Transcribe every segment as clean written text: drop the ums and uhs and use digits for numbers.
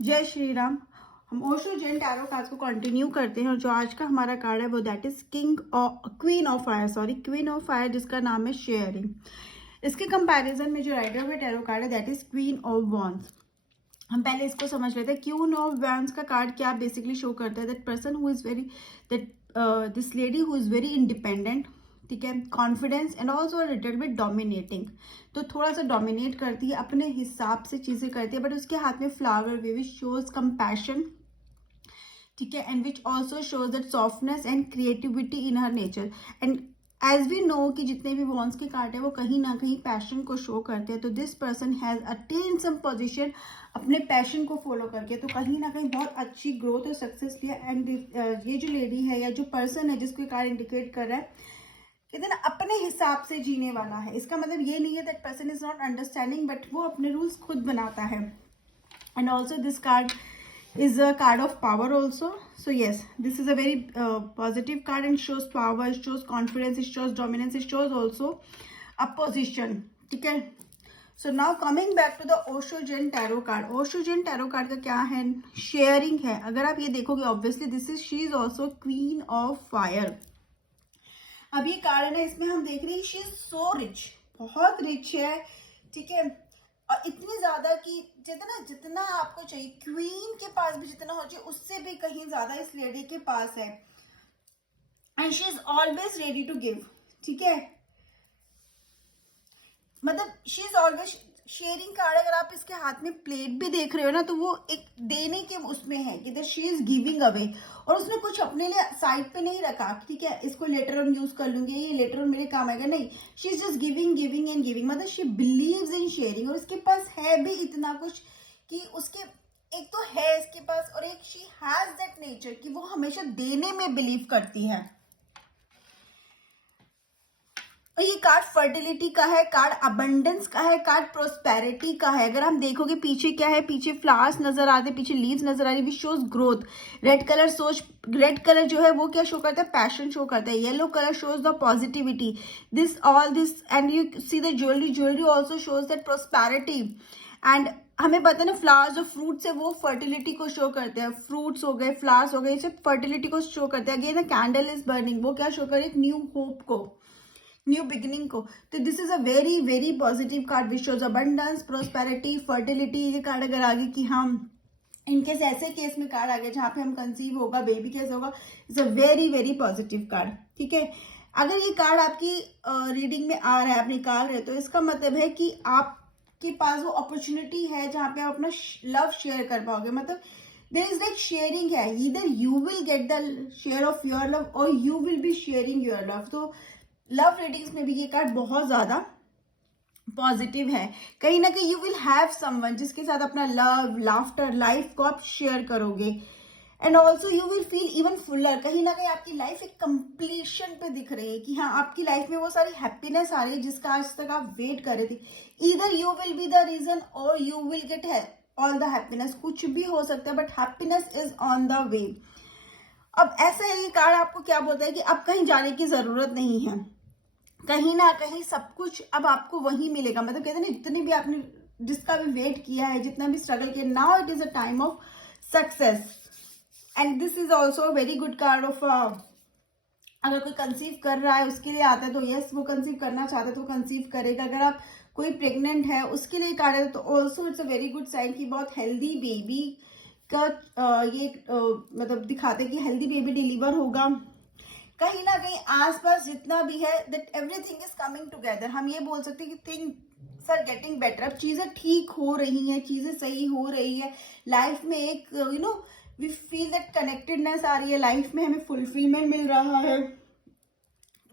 जय श्री राम। हम Osho Jain tarot cards को कंटिन्यू करते हैं और जो आज का हमारा कार्ड है वो that is queen of fire, queen of fire, जिसका नाम है शेयरिंग। इसके कंपैरिजन में जो राइडर ऑफ टैरो कार्ड है that is queen of wands. हम पहले इसको समझ लेते हैं। क्वीन ऑफ वॉन्ड्स का कार्ड क्या बेसिकली शो करता है? That person who is very that this lady who is very independent, ठीक है, confidence and also little bit dominating. तो थोड़ा सा डोमिनेट करती है, अपने हिसाब से चीजें करती है, बट उसके हाथ में flower way which shows compassion, ठीक है, and which also shows that softness and creativity in her nature. And as we know कि जितने भी वॉन्स के कार्ड है वो कहीं ना कहीं पैशन को शो करते हैं। तो this person has attain some position अपने पैशन को फॉलो करके, तो कहीं ना कहीं बहुत अच्छी ग्रोथ और सक्सेस लिया। एंड ये जो लेडी है या जो पर्सन है जिसको कार्ड इंडिकेट कर रहा है, कहते हैं ना अपने हिसाब से जीने वाला है। इसका मतलब ये नहीं है that person is not understanding, but वो अपने रूल्स खुद बनाता है। And also this card is a card of power also. So yes, this is a very positive card and shows power, it shows confidence, it shows dominance, it shows also a position, ठीक है। So now coming back to the Osho Jin Tarot card. Osho Jin Tarot card का क्या है? Sharing है। अगर आप ये देखोगे obviously this is she is also queen of fire. अब ये कार्ड है ना, इसमें हम देख रहे हैं शी इज सो रिच, बहुत रिच है, ठीक है, और इतनी ज्यादा कि जितना आपको चाहिए क्वीन के पास भी जितना हो चाहिए उससे भी कहीं ज्यादा इस लेडी के पास है। And she is always ready to give, ठीक है, मतलब she is always sharing card. अगर आप इसके हाथ में प्लेट भी देख रहे हो ना, तो वो एक देने के उसमें है कि शी इज गिविंग अवे, और उसने कुछ अपने लिए साइड पे नहीं रखा, ठीक है, इसको लेटर ऑन यूज कर लूंगी, ये लेटर ऑन मेरे काम आएगा, नहीं, she is just giving giving and giving. मतलब शी बिलीव्स इन शेयरिंग, और इसके पास है भी इतना कुछ कि उसके एक तो है इसके पास, और एक शी हैज दैट नेचर कि वो हमेशा देने में बिलीव करती है। ये कार्ड फर्टिलिटी का है, कार्ड अबंडेंस का है, कार्ड प्रोस्पेरिटी का है। अगर हम देखोगे पीछे क्या है, पीछे फ्लावर्स नजर आते हैं, पीछे लीव्स नजर आ रही है, which shows growth. Red colour जो है वो क्या शो करता है? पैशन शो करता है। Yellow colour shows the positivity, this all this, and you see the jewellery also shows that prosperity. And हमें पता है ना, फ्लावर्स जो फ्रूट्स है वो फर्टिलिटी को शो करते हैं। फ्रूट्स हो गए, फ्लावर्स हो गए, ये सब फर्टिलिटी को शो करते हैं। Again the candle is burning, वो क्या शो कर रही है? न्यू होप को, न्यू बिगिनिंग को। तो this is a very very positive card which shows abundance, prosperity, fertility. ये कार्ड अगर आगे कि हम इनकेस ऐसे केस में कार्ड आ गया जहां पे हम कंसीव होगा, बेबी केस होगा, it's a very very positive card, ठीक है। अगर ये कार्ड आपकी रीडिंग में आ रहा है, आप निकाल रहे हो, तो इसका मतलब है कि आपके पास वो अपॉर्चुनिटी है जहां पे आप अपना लव शेयर कर पाओगे। मतलब देयर इज लाइक शेयरिंग है, either you will get the share of your love और you will be sharing your love. तो लव रीडिंग्स में भी ये कार्ड बहुत ज्यादा पॉजिटिव है। कहीं ना कहीं यू विल हैव समवन जिसके साथ अपना लव, लाफ्टर, लाइफ को आप शेयर करोगे। And also you will feel even Fuller. कहीं ना कहीं आपकी लाइफ एक कंप्लीशन पे दिख रही है कि हाँ, आपकी लाइफ में वो सारी हैप्पीनेस आ रही है जिसका आज तक आप वेट कर रहे थे। Either you will be the reason और you will get all the happiness. कुछ भी हो सकता है, but happiness is on the way. अब ऐसा है, ये कार्ड आपको क्या बोलता है कि अब कहीं जाने की जरूरत नहीं है, कहीं ना कहीं सब कुछ अब आपको वही मिलेगा। मतलब कहते हैं ना, जितने भी आपने जिसका भी वेट किया है, जितना भी स्ट्रगल किया, now it is a time of success. And this is also very good card of, अगर कोई कंसीव कर रहा है उसके लिए आता है, तो यस, वो कंसीव करना चाहता है तो कंसीव करेगा। अगर आप कोई प्रेग्नेंट है उसके लिए कार्ड है, तो also it's a very good sign कि बहुत हेल्दी बेबी का मतलब दिखाते कि हेल्दी बेबी डिलीवर होगा। कहीं ना कहीं आसपास जितना भी है, that everything is coming together. हम ये बोल सकते हैं कि थिंग्स आर गेटिंग बेटर। अब चीजें ठीक हो रही हैं, चीजें सही हो रही है लाइफ में। एक you know we feel that connectedness आ रही है लाइफ में, हमें फुलफिलमेंट मिल रहा है।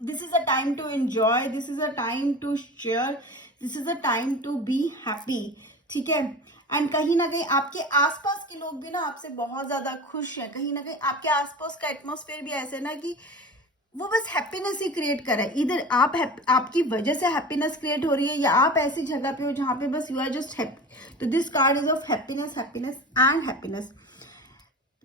This is a time to enjoy, this is a time to share, this is a time to be happy, ठीक है। एंड कहीं ना कहीं आपके आसपास के लोग भी ना आपसे बहुत ज्यादा खुश हैं। कहीं ना कहीं आपके आसपास का एटमोस्फेयर भी ऐसे ना कि वो बस हैप्पीनेस ही क्रिएट कर रहा है। इधर आपकी वजह से हैप्पीनेस क्रिएट हो रही है, या आप ऐसी जगह पे हो जहां पे बस यू आर जस्ट हैप्पी। तो this card is of happiness, happiness and happiness.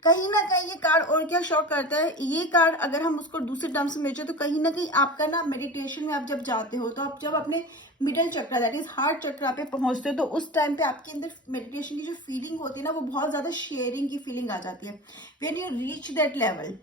कहीं ना कहीं ये कार्ड और क्या शो करता है, ये कार्ड अगर हम उसको दूसरे टर्म्स में बेचो, तो कहीं ना कहीं आपका ना मेडिटेशन में आप जब जाते हो, तो आप जब अपने middle chakra that is heart chakra पे पहुंचते हो, तो उस टाइम पे आपके अंदर मेडिटेशन की जो फीलिंग होती है ना, वो बहुत ज्यादा शेयरिंग की फीलिंग आ जाती है। When you reach that level,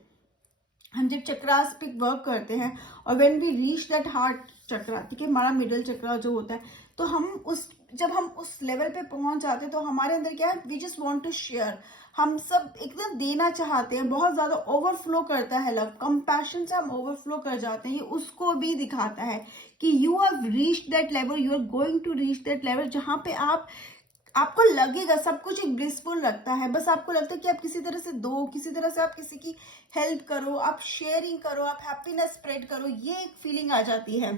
हम जब चक्रास पे वर्क करते हैं और when we reach that heart chakra, ठीक है, हमारा मिडल चक्रा जो होता है, तो जब हम उस लेवल पे पहुंच जाते हैं तो हमारे अंदर क्या है, we just want to share, हम सब एकदम देना चाहते हैं, बहुत ज्यादा ओवरफ्लो करता है लव, कंपैशन से हम ओवरफ्लो कर जाते हैं। ये उसको भी दिखाता है कि you have reached that level, you are going to reach that level, जहां पे आपको लगेगा सब कुछ एक ब्लिसफुल लगता है, बस आपको लगता है कि आप किसी तरह से दो, किसी तरह से आप किसी की हेल्प करो, आप शेयरिंग करो, आप हैप्पीनेस स्प्रेड करो, ये एक फीलिंग आ जाती है।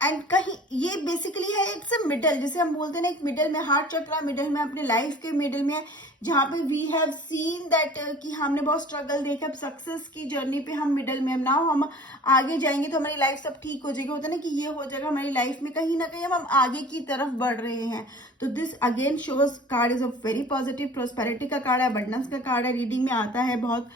एंड कहीं ये बेसिकली है इट्स अ मिडल, जिसे हम बोलते हैं ना, एक मिडल में हार्ट चक्रा, मिडल में अपने लाइफ के मिडल में है, जहाँ पे वी हैव सीन दैट कि हमने बहुत स्ट्रगल देखा, अब सक्सेस की जर्नी पे हम मिडल में, नाउ हम आगे जाएंगे तो हमारी लाइफ सब ठीक हो जाएगी, होता है ना कि ये हो जाएगा हमारी लाइफ में, कहीं ना कहीं हम आगे की तरफ बढ़ रहे हैं। तो this again shows card is a very positive, prosperity का कार्ड है, अबंडेंस का कार्ड है, रीडिंग में आता है बहुत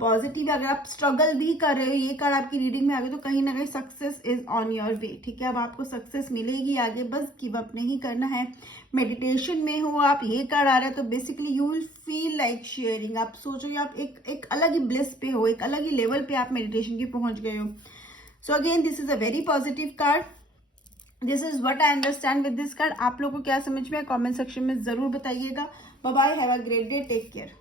पॉजिटिव। अगर आप स्ट्रगल भी कर रहे हो, ये कार्ड आपकी रीडिंग में आ गया, तो कहीं ना कहीं success is on your way, ठीक है, अब आपको सक्सेस मिलेगी आगे, बस गिव अप नहीं करना है। मेडिटेशन में हो आप, ये कार्ड आ रहा है, तो basically you will feel like sharing, आप सोचोगे आप एक अलग ही ब्लिस पे हो, एक अलग ही लेवल पे आप मेडिटेशन की पहुंच गए हो। So again this is a very positive card, this is what I understand with this card. आप लोगों को क्या समझ में है, कमेंट सेक्शन में जरूर बताइएगा। Bye bye, have a great day, take care.